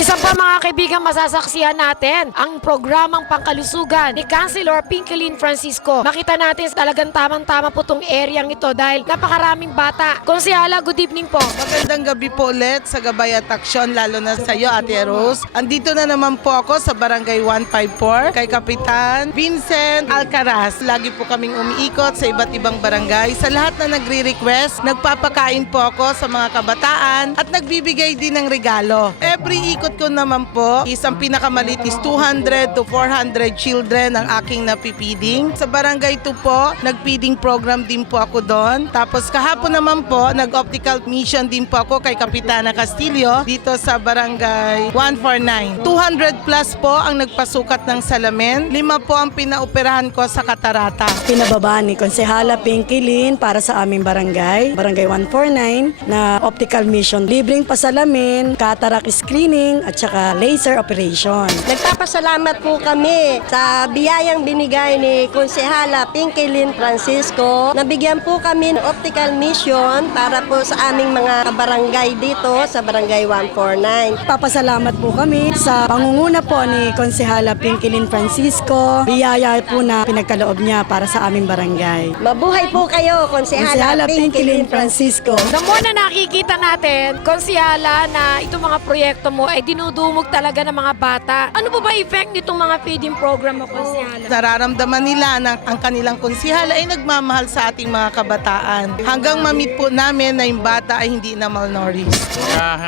Isa pa mga kaibigan, masasaksihan natin ang programang pangkalusugan ni Councilor Pinkelin Francisco. Makita natin talagang tamang-tama po tong area ito dahil napakaraming bata. Konsehala, good evening po. Magandang gabi po ulit sa Gabay at Aksyon, lalo na sa iyo, Ate Rose. Andito na naman po ako sa Barangay 154 kay Kapitan Vincent Alcaraz. Lagi po kaming umiikot sa iba't ibang barangay. Sa lahat na nagre-request, nagpapakain po ako sa mga kabataan at nagbibigay din ng regalo. Every ikot ko naman po is ang pinakamalit is 200 to 400 children ang aking napipiding. Sa Barangay 2 po, nagpiding program din po ako doon. Tapos kahapon naman po, nag-optical mission din po ako kay Kapitana Castillo dito sa Barangay 149. 200 plus po ang nagpasukat ng salamin. 5 po ang pinaoperahan ko sa katarata. Pinababa ni Konsehala Pinkelin para sa aming barangay, Barangay 149, na optical mission. Libreng pasalamin, cataract screening at saka laser operation. Nagpapasalamat po kami sa biyayang binigay ni Konsehala Pinkelin Francisco. Nabigyan po kami ng optical mission para po sa aming mga barangay dito sa Barangay 149. Papasalamat po kami sa pangunguna po ni Konsehala Pinkelin Francisco. Biyaya po na pinagkaloob niya para sa aming barangay. Mabuhay po kayo, Konsehala Konsehala Pinkelin Francisco. The more na nakikita natin, konsehala, na itong mga proyekto mo ay dinudumog talaga ng mga bata. Ano po ba effect nitong mga feeding program mo, konsehala? Nararamdaman nila na ang kanilang konsehala ay nagmamahal sa ating mga kabataan. Hanggang mamit po namin na yung bata ay hindi na malnourished.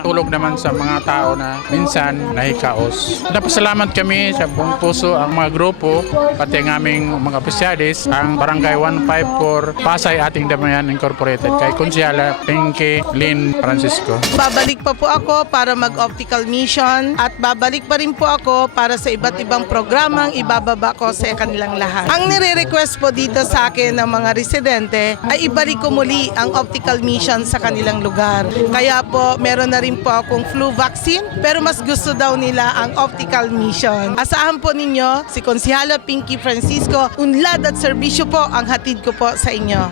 Tulog naman sa mga tao na minsan nahikaos. Napasalamat kami sa buong puso ang mga grupo, pati ang aming mga opisyalis, ang Barangay 154 Pasay Ating Damayan Incorporated kay Konsehala Pinkelin Francisco. Babalik pa po ako para mag-optical mission at babalik pa rin po ako para sa iba't ibang programang ibababa ko sa kanilang lahat. Ang nire-request po dito sa akin ng mga residente ay ibalik ko muli ang optical mission sa kanilang lugar. Kaya po meron na rin po akong flu vaccine pero mas gusto daw nila ang optical mission. Asahan po ninyo si Konsehala Pinky Francisco, unlad at serbisyo po ang hatid ko po sa inyo.